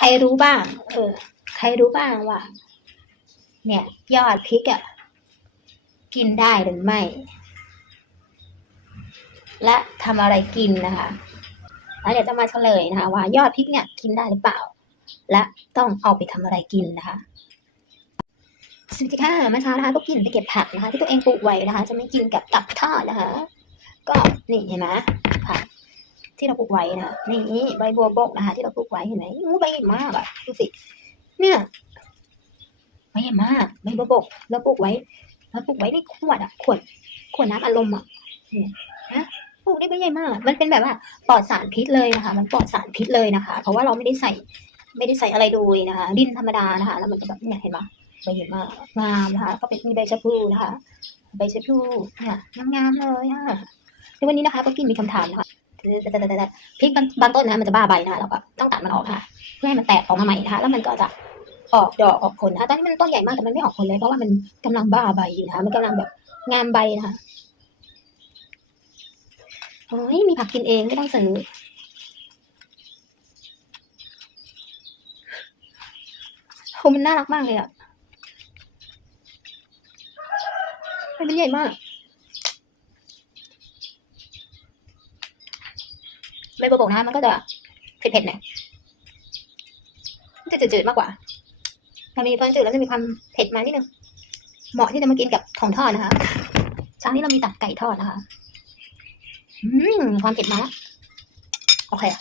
ใครรู้บ้าง เออ ใครรู้บ้างว่า เนี่ย ยอดพริกอะ่ะ กินได้หรือไม่ และทำอะไรกินนะคะแล้วเดี๋ยวจะมาเฉลยนะคะ ว่ายอดพริกเนี่ย กินได้หรือเปล่า และต้องเอาไปทำอะไรกินนะคะสวัสดีค่ะเมื่อเช้านะคะก็กินไปเก็บผักนะคะ ที่ตัวเองปลูกไว้นะคะ จะไม่กินกับกับทอดนะคะ ก็นี่เห็นไหมผัก ที่เราปลูกไว้นะนี่ใบบัวบกนะคะที่เราปลูกไว้เห็นไหมอู้ใบใหญ่มากอะดูสิเนี่ยใบใหญ่มากใบบัวบกเราปลูกไว้เราปลูกไว้ในขวดอะขวดขวดน้ำอารมณ์อะเนี่ยนะปลูกได้ใบใหญ่มากมันเป็นแบบว่าปลอดสารพิษเลยนะคะ มันปลอดสารพิษเลยนะคะ เพราะว่าเราไม่ได้ใส่ไม่ได้ใส่อะไรเลยนะคะ ดินธรรมดานะคะ แล้วมันจะแบบเนี่ยเห็นปะใบใหญ่มากงามนะคะ ก็เป็นมีใบชะพลูนะคะใบชะพลูเนี่ยงามๆเลยอะในวันนี้นะคะก็กินมีคำถามนะคะ พริกบางต้นนะมันจะบ้าใบนะคะเราก็ต้องตัดมันออกค่ะ เพื่อให้มันแตกออกมาใหม่นะคะ แล้วมันก็จะออกดอกออกผลนะคะตอนนี้มันต้นใหญ่มากแต่มันไม่ออกผลเลยเพราะว่ามันกำลังบ้าใบอยู่นะคะมันกำลังแบบงามใบนะคะโอ้ยมีผักกินเองไม่ต้องซื้อโหมันน่ารักมากเลยอะมันใหญ่มาก ใบบัวบกนะคะมันก็จะเผ็ดๆหน่อยจะจืดๆมากกว่าพอมีความจืดแล้วจะมีความเผ็ดมานิดนึงเหมาะที่จะมากินกับของทอดนะคะเช้านี้เรามีตับไก่ทอดนะคะ อืมความเผ็ดมาแล้วโอเคอะ